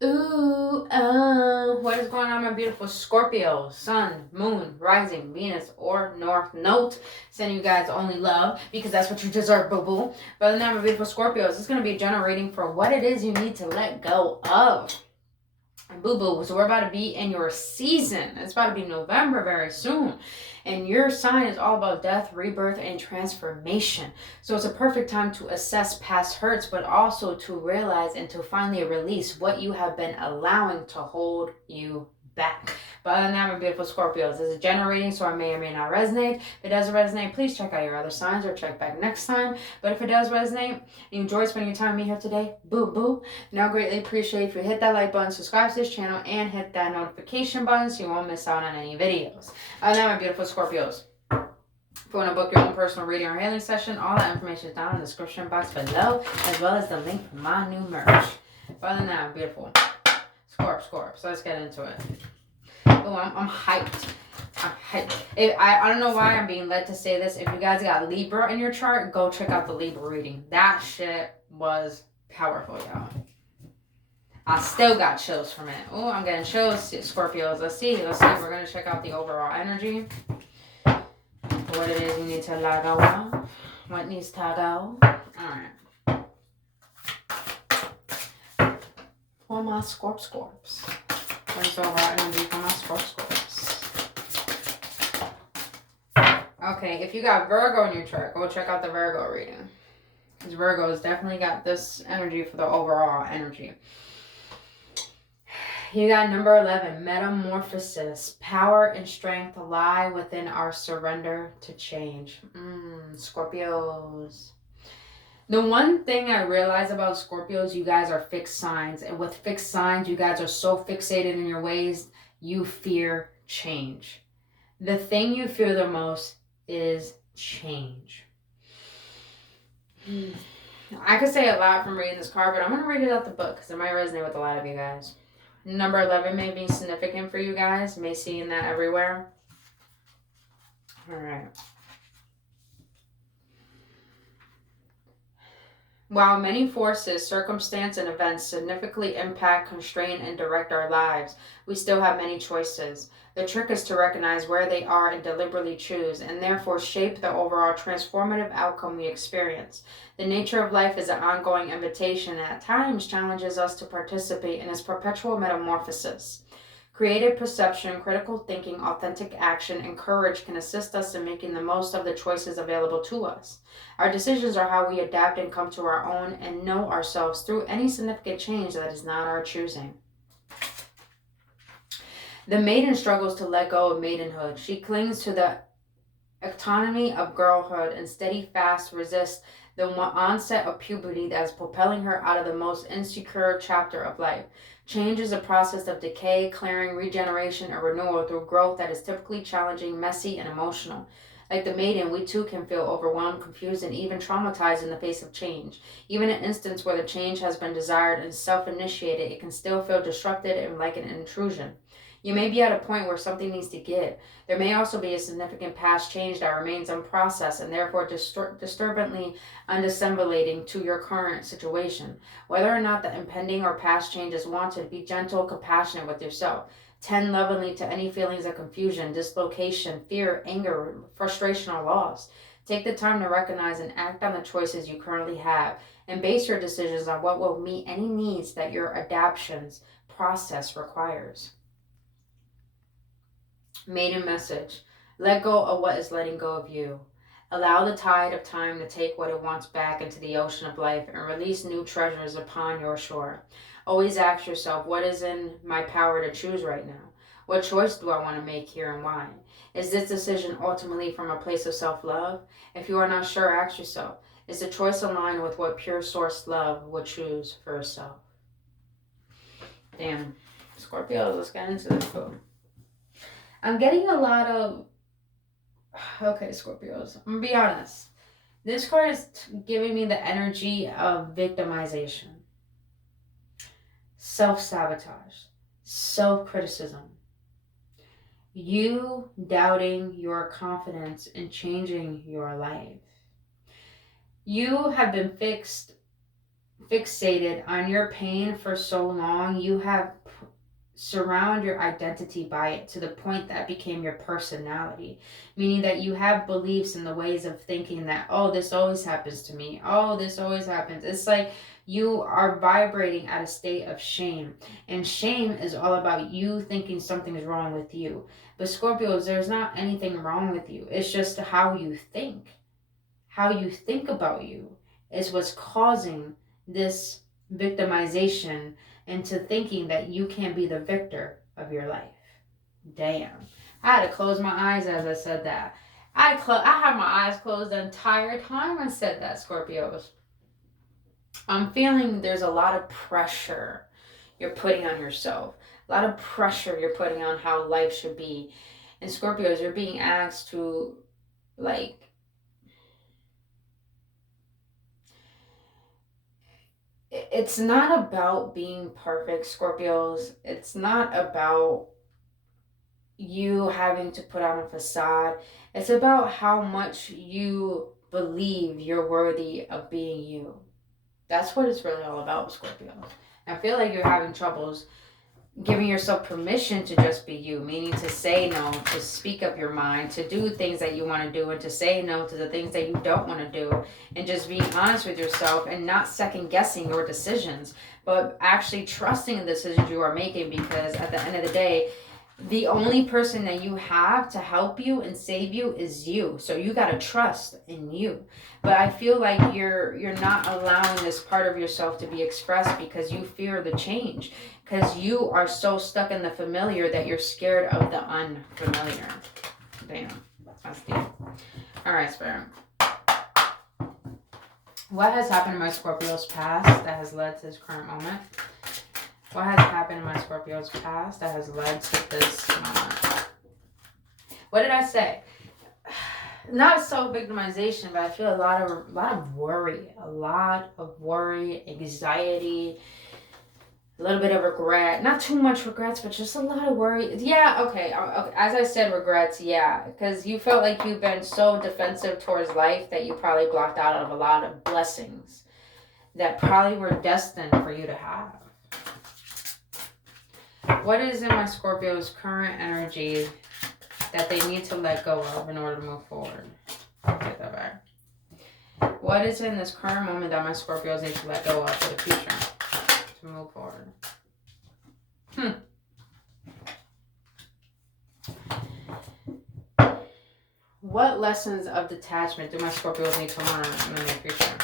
What is going on, my beautiful Scorpio, Sun, Moon, Rising, Venus, or North Node? Sending you guys only love because that's what you deserve, boo boo. But now, my beautiful Scorpios, it's going to be generating for what it is you need to let go of. Boo boo. So we're about to be in your season. It's about to be November very soon. And your sign is all about death, rebirth, and transformation. So it's a perfect time to assess past hurts, but also to realize and to finally release what you have been allowing to hold you back. But other than that, my beautiful Scorpios, this is generating, so I may or may not resonate. If it doesn't resonate, please check out your other signs or check back next time. But if it does resonate and you enjoyed spending your time with me here today, boo boo. And I'll greatly appreciate if you hit that like button, subscribe to this channel, and hit that notification button so you won't miss out on any videos. Other than that, my beautiful Scorpios, if you want to book your own personal reading or healing session, all that information is down in the description box below, as well as the link for my new merch. But other than that, beautiful Scorp. So let's get into it. Oh, I'm hyped. I'm hyped. I don't know why I'm being led to say this. If you guys got Libra in your chart, go check out the Libra reading. That shit was powerful, y'all. I still got chills from it. Oh, I'm getting chills, Scorpios. Let's see. We're going to check out the overall energy. What it is you need to let go of. What needs to go. Alright. For my Scorps. What is overall energy for my Scorps? Okay, if you got Virgo in your chart, go check out the Virgo reading. Because Virgo has definitely got this energy for the overall energy. You got number 11, metamorphosis. Power and strength lie within our surrender to change. Scorpios. The one thing I realize about Scorpios, you guys are fixed signs. And with fixed signs, you guys are so fixated in your ways, you fear change. The thing you fear the most is change. I could say a lot from reading this card, but I'm going to read it out the book because it might resonate with a lot of you guys. Number 11 may be significant for you guys. You may see that everywhere. All right. While many forces, circumstance, and events significantly impact, constrain, and direct our lives, we still have many choices. The trick is to recognize where they are and deliberately choose, and therefore shape the overall transformative outcome we experience. The nature of life is an ongoing invitation and at times challenges us to participate in its perpetual metamorphosis. Creative perception, critical thinking, authentic action, and courage can assist us in making the most of the choices available to us. Our decisions are how we adapt and come to our own and know ourselves through any significant change that is not our choosing. The maiden struggles to let go of maidenhood. She clings to the autonomy of girlhood and steadfast resists the onset of puberty that is propelling her out of the most insecure chapter of life. Change is a process of decay, clearing, regeneration, and renewal through growth that is typically challenging, messy, and emotional. Like the maiden, we too can feel overwhelmed, confused, and even traumatized in the face of change. Even in instances where the change has been desired and self-initiated, it can still feel disrupted and like an intrusion. You may be at a point where something needs to give. There may also be a significant past change that remains unprocessed and therefore disturbingly undissimilating to your current situation. Whether or not the impending or past change is wanted, be gentle, compassionate with yourself. Tend lovingly to any feelings of confusion, dislocation, fear, anger, frustration, or loss. Take the time to recognize and act on the choices you currently have, and base your decisions on what will meet any needs that your adaptations process requires. Maiden message. Let go of what is letting go of you. Allow the tide of time to take what it wants back into the ocean of life and release new treasures upon your shore. Always ask yourself, what is in my power to choose right now? What choice do I want to make here and why? Is this decision ultimately from a place of self-love? If you are not sure, ask yourself, is the choice aligned with what pure source love would choose for yourself? Damn. Scorpio, let's get into this food. I'm getting a lot of... Okay, Scorpios. I'm going to be honest. This card is giving me the energy of victimization, self-sabotage, self-criticism. You doubting your confidence in changing your life. You have been fixed fixated on your pain for so long, you have surround your identity by it to the point that became your personality, meaning that you have beliefs and the ways of thinking that, oh, this always happens to me, oh, this always happens. It's like you are vibrating at a state of shame, and shame is all about you thinking something's wrong with you. But Scorpios, there's not anything wrong with you. It's just how you think about you is what's causing this victimization into thinking that you can't be the victor of your life. Damn. I had to close my eyes as I said that. I had my eyes closed the entire time I said that, Scorpios. I'm feeling there's a lot of pressure you're putting on yourself. A lot of pressure you're putting on how life should be. And Scorpios, you're being asked to, like, it's not about being perfect, Scorpios. It's not about you having to put on a facade. It's about how much you believe you're worthy of being you. That's what it's really all about, Scorpios. I feel like you're having troubles giving yourself permission to just be you, meaning to say no, to speak up your mind, to do things that you want to do, and to say no to the things that you don't want to do, and just being honest with yourself and not second guessing your decisions, but actually trusting the decisions you are making, because at the end of the day, the only person that you have to help you and save you is you. So you got to trust in you. But I feel like you're not allowing this part of yourself to be expressed because you fear the change. Because you are so stuck in the familiar that you're scared of the unfamiliar. Damn. That's deep. Alright, Spirit. What has happened in my Scorpio's past that has led to this current moment? What has happened in my Scorpio's past that has led to this moment? What did I say? Not so victimization, but I feel a lot of worry, anxiety, a little bit of regret. Not too much regrets, but just a lot of worry. Yeah, okay. As I said, regrets, yeah. Because you felt like you've been so defensive towards life that you probably blocked out of a lot of blessings that probably were destined for you to have. What is in my Scorpio's current energy that they need to let go of in order to move forward? I'll take that back. What is in this current moment that my Scorpios need to let go of for the future to move forward? What lessons of detachment do my Scorpios need to learn in the near future?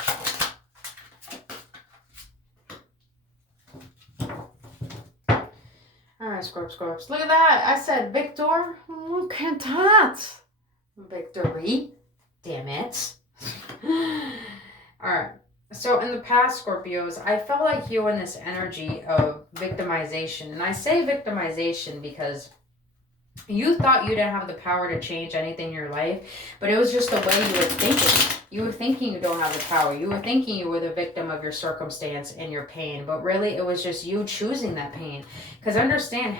Alright, Scorps. Look at that. I said Victor. Look at that. Victory. Damn it. Alright. So in the past, Scorpios, I felt like you in this energy of victimization. And I say victimization because you thought you didn't have the power to change anything in your life, but it was just the way you were thinking. You were thinking you don't have the power. You were thinking you were the victim of your circumstance and your pain, but really it was just you choosing that pain. Because understand,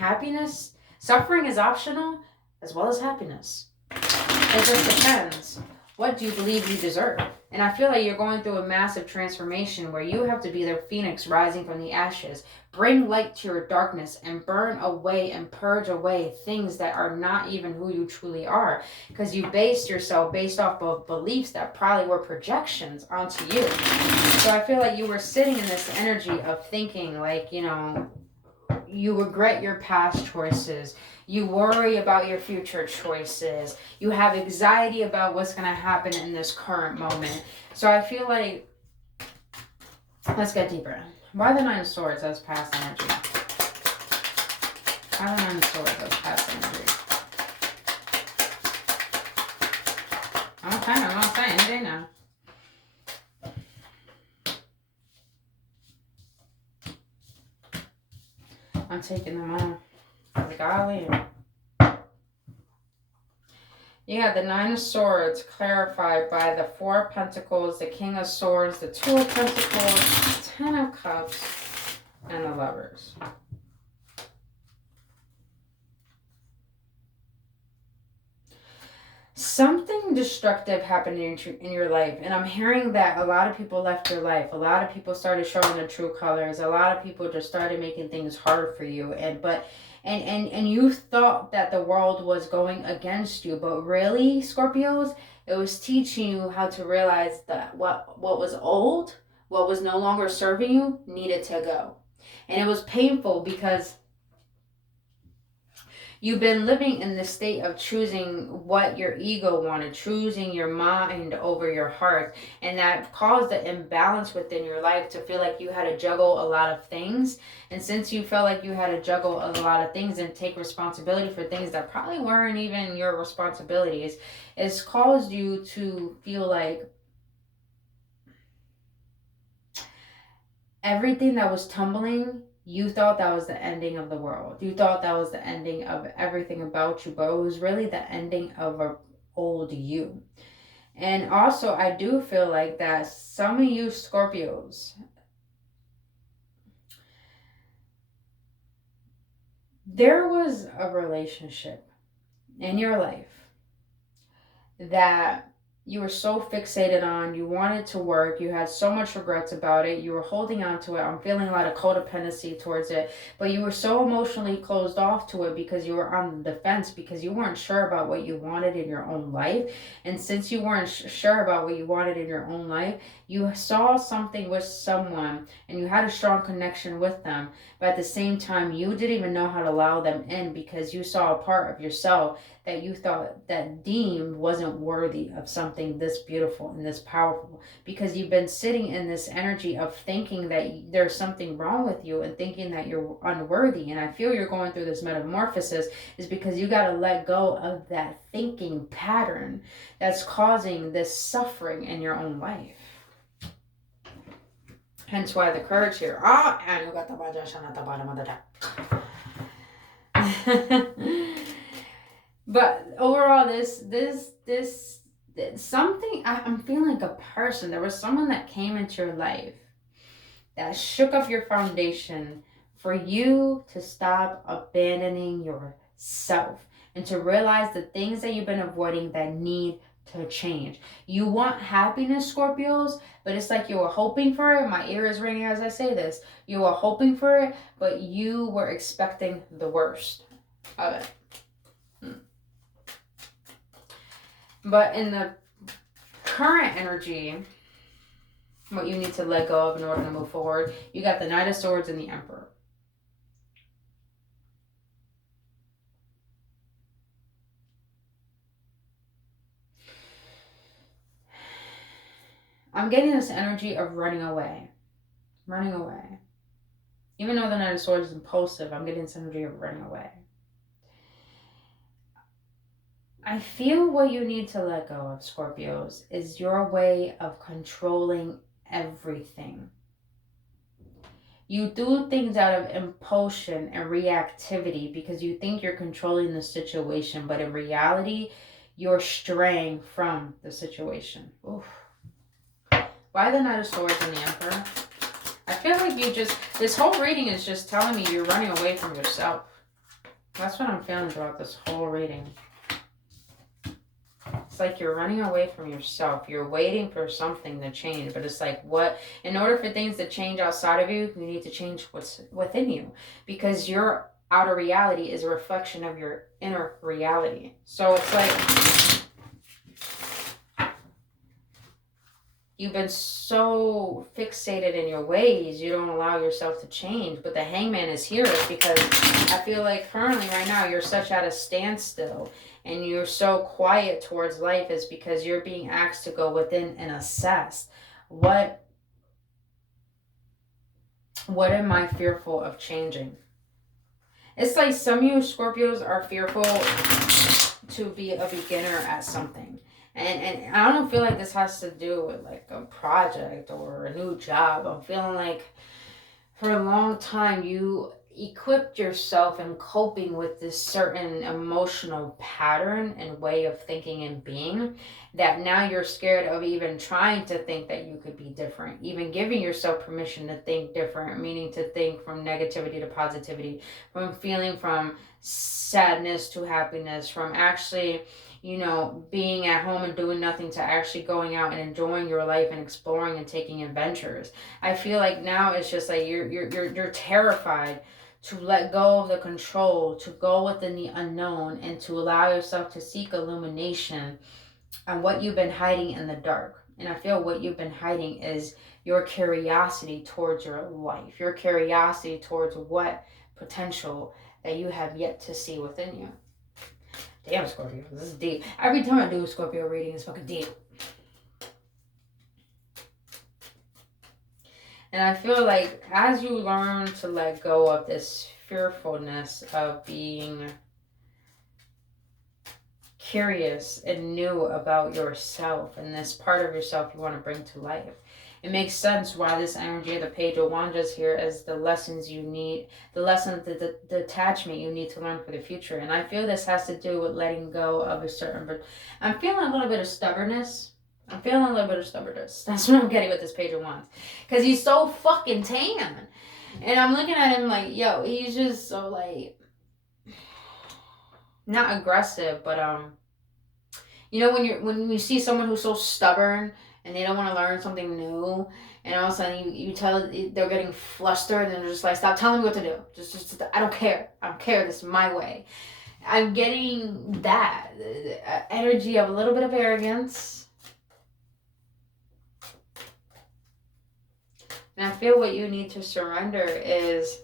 suffering is optional as well as happiness. It just depends. What do you believe you deserve? And I feel like you're going through a massive transformation where you have to be the phoenix rising from the ashes. Bring light to your darkness and burn away and purge away things that are not even who you truly are. Because you based yourself based off of beliefs that probably were projections onto you. So I feel like you were sitting in this energy of thinking like, you regret your past choices. You worry about your future choices. You have anxiety about what's going to happen in this current moment. So I feel like, let's get deeper. Why the Nine of Swords as past energy? Why the Nine of Swords as past energy? Okay, I'm not saying anything now. I'm taking them on. Golly. You have the Nine of Swords clarified by the Four of Pentacles, the King of Swords, the Two of Pentacles, the Ten of Cups, and the Lovers. something destructive happened in your life, and I'm hearing that a lot of people left your life. A lot of people started showing their true colors. A lot of people just started making things hard for you, and you thought that the world was going against you, but really, Scorpios, it was teaching you how to realize that what was old, what was no longer serving you, needed to go. And it was painful because you've been living in the state of choosing what your ego wanted, choosing your mind over your heart. And that caused an imbalance within your life to feel like you had to juggle a lot of things. And since you felt like you had to juggle a lot of things and take responsibility for things that probably weren't even your responsibilities, it's caused you to feel like everything that was tumbling, you thought that was the ending of the world. You thought that was the ending of everything about you, but it was really the ending of an old you. And also, I do feel like that some of you Scorpios, there was a relationship in your life that you were so fixated on, you wanted to work, you had so much regrets about it, you were holding on to it. I'm feeling a lot of codependency towards it, but you were so emotionally closed off to it because you were on the defense, because you weren't sure about what you wanted in your own life. And since you weren't sure about what you wanted in your own life, you saw something with someone and you had a strong connection with them, but at the same time you didn't even know how to allow them in because you saw a part of yourself that you thought that deemed wasn't worthy of something this beautiful and this powerful, because you've been sitting in this energy of thinking that there's something wrong with you and thinking that you're unworthy. And I feel you're going through this metamorphosis is because you got to let go of that thinking pattern that's causing this suffering in your own life. Hence why the courage here. And you got the Vajrayana at the bottom of the deck. But overall, this something, I'm feeling like a person. There was someone that came into your life that shook up your foundation for you to stop abandoning yourself and to realize the things that you've been avoiding that need to change. You want happiness, Scorpios, but it's like you were hoping for it. My ear is ringing as I say this. You were hoping for it, but you were expecting the worst of it. But in the current energy, what you need to let go of in order to move forward, you got the Knight of Swords and the Emperor. I'm getting this energy of running away. Running away. Even though the Knight of Swords is impulsive, I'm getting this energy of running away. I feel what you need to let go of, Scorpios, is your way of controlling everything. You do things out of impulsion and reactivity because you think you're controlling the situation, but in reality, you're straying from the situation. Oof. Why the Knight of Swords and the Emperor? I feel like this whole reading is just telling me you're running away from yourself. That's what I'm feeling throughout this whole reading. It's like you're running away from yourself. You're waiting for something to change. But it's like, what? In order for things to change outside of you, you need to change what's within you. Because your outer reality is a reflection of your inner reality. So it's like you've been so fixated in your ways, you don't allow yourself to change. But the Hangman is here because I feel like currently right now you're such at a standstill and you're so quiet towards life is because you're being asked to go within and assess what am I fearful of changing? It's like some of you Scorpios are fearful to be a beginner at something. And I don't feel like this has to do with like a project or a new job. I'm feeling like for a long time you equipped yourself in coping with this certain emotional pattern and way of thinking and being that now you're scared of even trying to think that you could be different, even giving yourself permission to think different, meaning to think from negativity to positivity, from feeling from sadness to happiness, from actually you know, being at home and doing nothing to actually going out and enjoying your life and exploring and taking adventures. I feel like now it's just like you're terrified to let go of the control, to go within the unknown, and to allow yourself to seek illumination on what you've been hiding in the dark. And I feel what you've been hiding is your curiosity towards your life, your curiosity towards what potential that you have yet to see within you. Damn, Scorpio, this is deep. Every time I do a Scorpio reading, it's fucking deep. And I feel like as you learn to let go of this fearfulness of being curious and new about yourself and this part of yourself you want to bring to life, it makes sense why this energy of the Page of Wands is here as the lessons you need, the lessons, the detachment you need to learn for the future. And I feel this has to do with letting go of a certain, but I'm feeling a little bit of stubbornness. That's what I'm getting with this Page of Wands. Because he's so fucking tan. And I'm looking at him like, yo, he's just so like, not aggressive, but you know, when you see someone who's so stubborn and they don't want to learn something new, and all of a sudden you tell they're getting flustered and they're just like, stop telling me what to do. Just I don't care. This is my way. I'm getting that energy of a little bit of arrogance. And I feel what you need to surrender is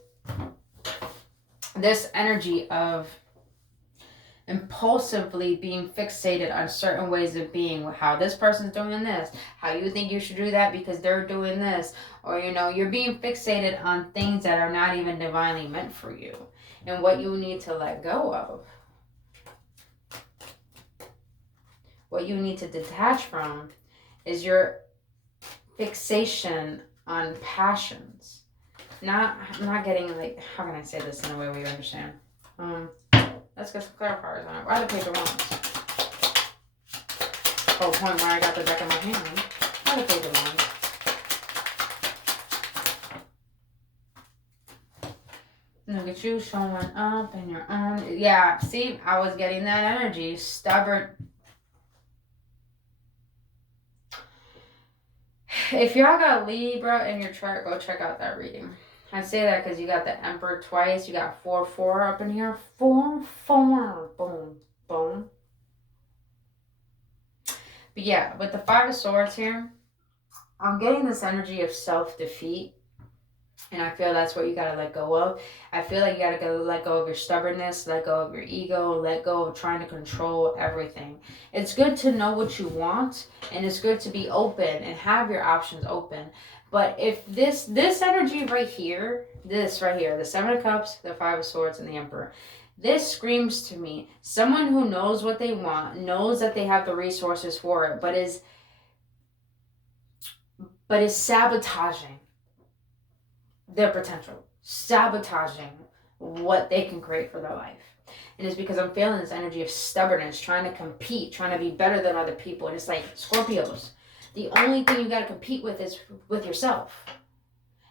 this energy of impulsively being fixated on certain ways of being, how this person's doing this, how you think you should do that because they're doing this, or you know, you're being fixated on things that are not even divinely meant for you. And what you need to let go of, what you need to detach from, is your fixation on passions. I'm not getting like, how can I say this in a way where you understand? Let's get some clarifiers on it. Why the Page of Wands? Oh, point where I got the deck in my hand. Why the Page of Wands? Look at you showing up in your own. Yeah, see, I was getting that energy. Stubborn. If y'all got Libra in your chart, go check out that reading. I say that because you got the Emperor twice. You got 4-4 up in here. 4-4. Boom. Boom. But yeah, with the Five of Swords here, I'm getting this energy of self-defeat. And I feel that's what you got to let go of. I feel like you got to let go of your stubbornness, let go of your ego, let go of trying to control everything. It's good to know what you want, and it's good to be open and have your options open. But if this energy right here, the Seven of Cups, the Five of Swords, and the Emperor, this screams to me someone who knows what they want, knows that they have the resources for it, but is sabotaging their potential, sabotaging what they can create for their life. And it's because I'm feeling this energy of stubbornness, trying to compete, trying to be better than other people. And it's like, Scorpios, the only thing you got to compete with is with yourself.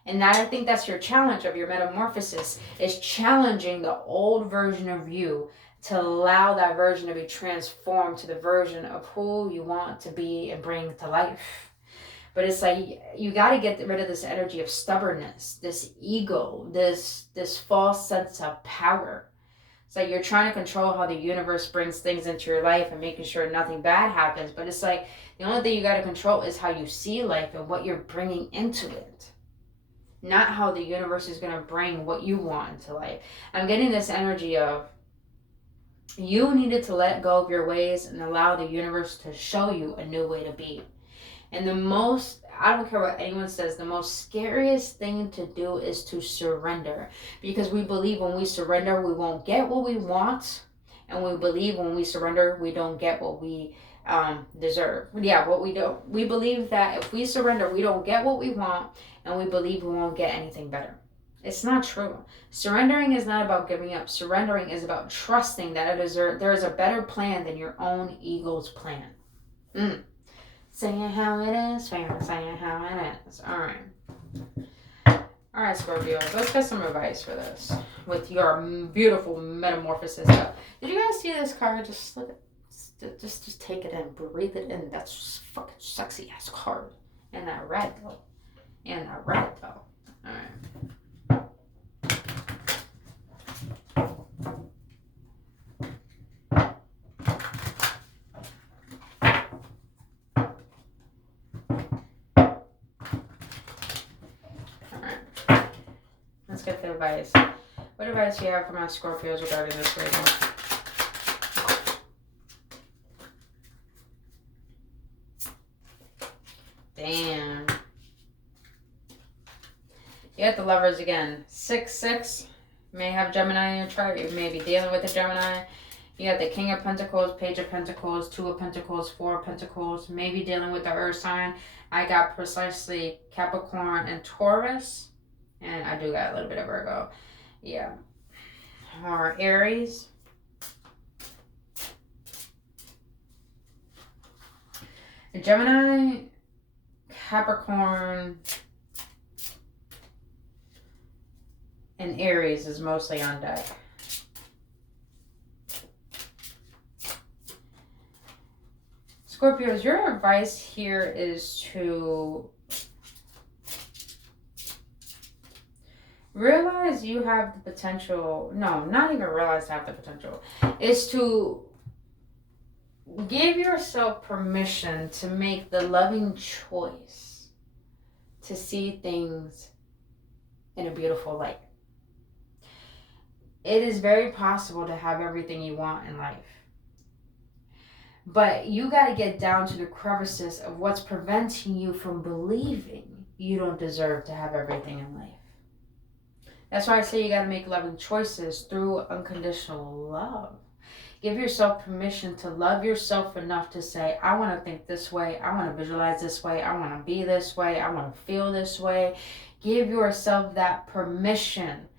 And I think that's your challenge of your metamorphosis, is challenging the old version of you to allow that version to be transformed to the version of who you want to be and bring to life. But it's like, you got to get rid of this energy of stubbornness, this ego, this false sense of power. It's like you're trying to control how the universe brings things into your life and making sure nothing bad happens. But it's like, the only thing you got to control is how you see life and what you're bringing into it. Not how the universe is going to bring what you want into life. I'm getting this energy of, you needed to let go of your ways and allow the universe to show you a new way to be. And I don't care what anyone says, the most scariest thing to do is to surrender. Because we believe when we surrender, we won't get what we want. And we believe when we surrender, we don't get what we deserve. Yeah, what we don't. We believe that if we surrender, we don't get what we want. And we believe we won't get anything better. It's not true. Surrendering is not about giving up. Surrendering is about trusting that there is a better plan than your own ego's plan. Saying how it is, fam. Saying how it is. Alright, Scorpio. Let's get some advice for this. With your beautiful metamorphosis. Did you guys see this card? Just look at Just take it in. Breathe it in. That's just fucking sexy ass card. And that red, though. Alright. Let's get the advice. What advice do you have for my Scorpios regarding this reading? Damn. You got the Lovers again. 6-6. You may have Gemini in your chart. You may be dealing with a Gemini. You got the King of Pentacles, Page of Pentacles, 2 of Pentacles, 4 of Pentacles. Maybe dealing with the Earth sign. I got precisely Capricorn and Taurus. And I do got a little bit of Virgo. Yeah. Or Aries. Gemini, Capricorn, and Aries is mostly on deck. Scorpios, your advice here is to realize you have the potential. No, not even realize to have the potential. It's to give yourself permission to make the loving choice to see things in a beautiful light. It is very possible to have everything you want in life. But you got to get down to the crevices of what's preventing you from believing you don't deserve to have everything in life. That's why I say you got to make loving choices through unconditional love. Give yourself permission to love yourself enough to say, I want to think this way. I want to visualize this way. I want to be this way. I want to feel this way. Give yourself that permission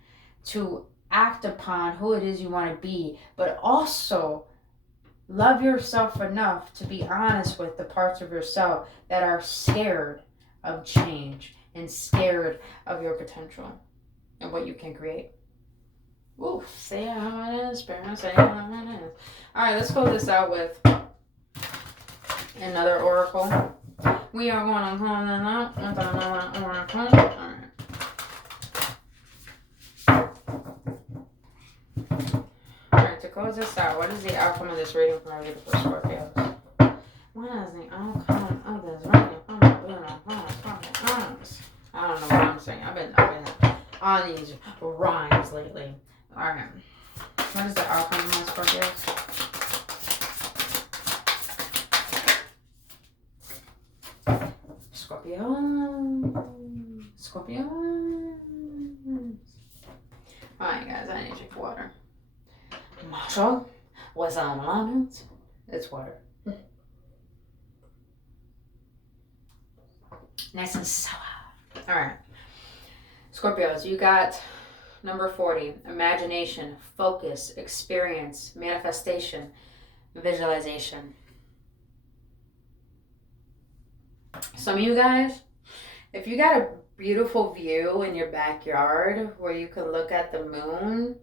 to act upon who it is you want to be, but also love yourself enough to be honest with the parts of yourself that are scared of change and scared of your potential and what you can create. Ooh, say how it is, Baron. Say how it is. Alright, let's close this out with another oracle. We are going to close it out with another oracle. Alright. Alright, to close this out, what is the outcome of this reading for our beautiful Scorpios? What is the outcome of this reading for our beautiful Scorpios? I don't know what I'm saying. I've been on these rhymes lately. Alright. What is the outcome of my Scorpios? Scorpios. Alright, guys, I need to drink water. Marshall, what's on my lemons? It's water. Nice and sour. Alright. Scorpios, you got number 40, imagination, focus, experience, manifestation, visualization. Some of you guys, if you got a beautiful view in your backyard where you can look at the moon,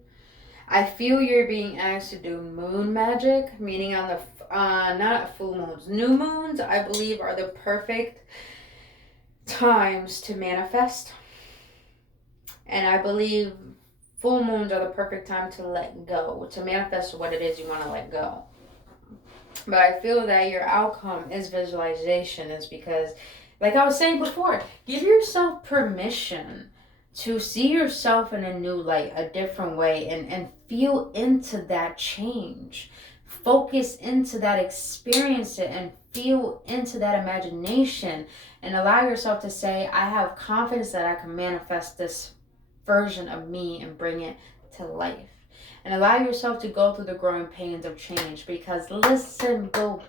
I feel you're being asked to do moon magic, meaning on the, not full moons, new moons, I believe are the perfect times to manifest. And I believe full moons are the perfect time to let go, to manifest what it is you want to let go. But I feel that your outcome is visualization, is because, like I was saying before, give yourself permission to see yourself in a new light, a different way, and feel into that change. Focus into that, experience it, and feel into that imagination, and allow yourself to say, I have confidence that I can manifest this version of me and bring it to life. And allow yourself to go through the growing pains of change, because listen, boo.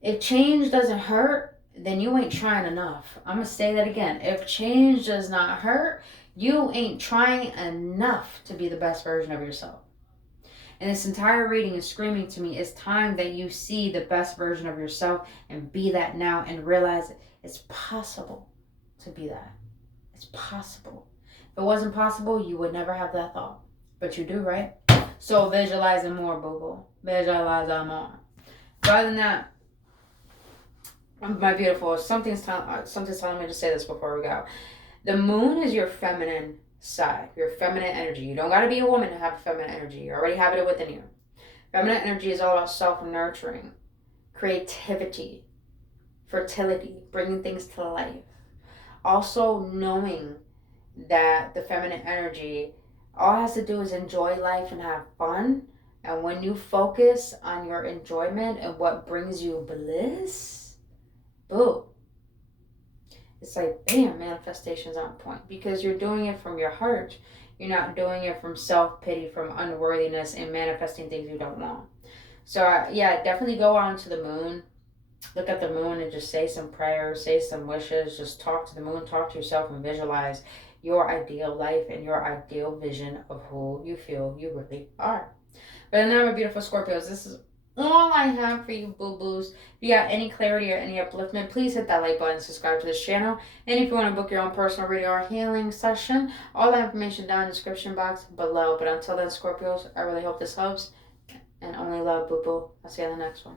If change doesn't hurt, then you ain't trying enough. I'm going to say that again. If change does not hurt, you ain't trying enough to be the best version of yourself. And this entire reading is screaming to me, it's time that you see the best version of yourself and be that now, and realize it's possible to be that. It's possible. If it wasn't possible, you would never have that thought. But you do, right? So visualizing more, boo-boo. Visualizing more. But other than that, my beautiful, something's telling me to say this before we go. The moon is your feminine side, your feminine energy. You don't got to be a woman to have feminine energy. You already have it within you. Feminine energy is all about self-nurturing, creativity, fertility, bringing things to life. Also knowing that the feminine energy, all it has to do is enjoy life and have fun. And when you focus on your enjoyment and what brings you bliss, boo. It's like, bam, manifestation's on point. Because you're doing it from your heart. You're not doing it from self-pity, from unworthiness, and manifesting things you don't want. So, yeah, definitely go on to the moon. Look at the moon and just say some prayers, say some wishes. Just talk to the moon, talk to yourself, and visualize your ideal life and your ideal vision of who you feel you really are. But now, my beautiful Scorpios, this is all I have for you, boo-boos. If you got any clarity or any upliftment, please hit that like button and subscribe to this channel. And if you want to book your own personal reading or healing session, all that information down in the description box below. But until then, Scorpios, I really hope this helps. And only love, boo-boo. I'll see you on the next one.